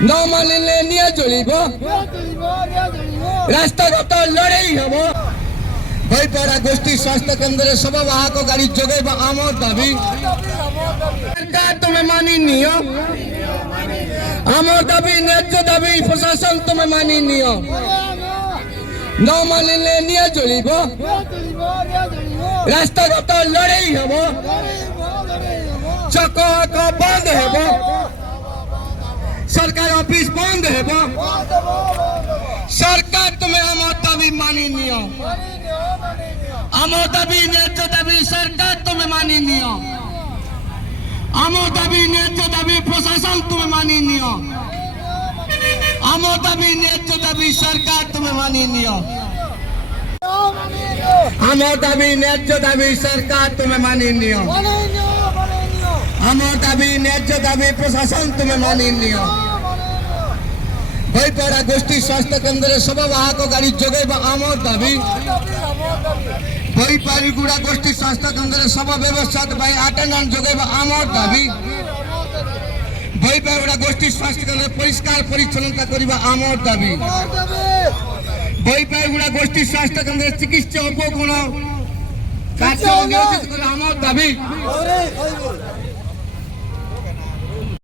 ন মানিলে নিয়ে চলিব রাস্তাঘাট লড়াই হব ভৈপাড়া গোষ্ঠী স্বাস্থ্য কেন্দ্রের সভাবাহক গাড়ি যোগাইব আমার দাবি সরকার তুমি মানি নিও আমার দাবি ন্যায্য দাবি প্রশাসন তুমি মানি নিও ন মানিলে নিয়ে চলিব রাস্তাঘাট লড়াই হব চক বন্ধ হব সরকার অফিস বন্ধ হব সরকার তুমি আমার দাবি মানি নিও আমার দাবি ন্যায্য দাবি সরকার তুমি মানি নিও আমার দাবি ন্যায্য দাবি প্রশাসন তুমি মানি নিও আমার দাবি ন্যায্য দাবি সরকার তুমি মানি নিও আমার দাবি ন্যায্য দাবি সরকার তুমি মানি নিও আমার দাবি ন্যায্য দাবি প্রশাসন তুমি মানি নিও ভৈপাড়া গোষ্ঠী স্বাস্থ্য কেন্দ্রের সভাবাহক গাড়ি যোগাইব আমার দাবি ভৈপাড়িগুড়া গোষ্ঠী স্বাস্থ্য কেন্দ্রের সভা ব্যবস্থা ভাই আটেন্ডেন্স যোগাইব আমার দাবি ভৈপাড়িগুড়া গোষ্ঠী স্বাস্থ্য কেন্দ্রের পরিষ্কার পরিচ্ছন্নতা করিবা আমার দাবি ভৈপাড়িগুড়া গোষ্ঠী স্বাস্থ্য কেন্দ্রের চিকিৎসা উপগুণ কার্য নিয়োজিত করা আমার দাবি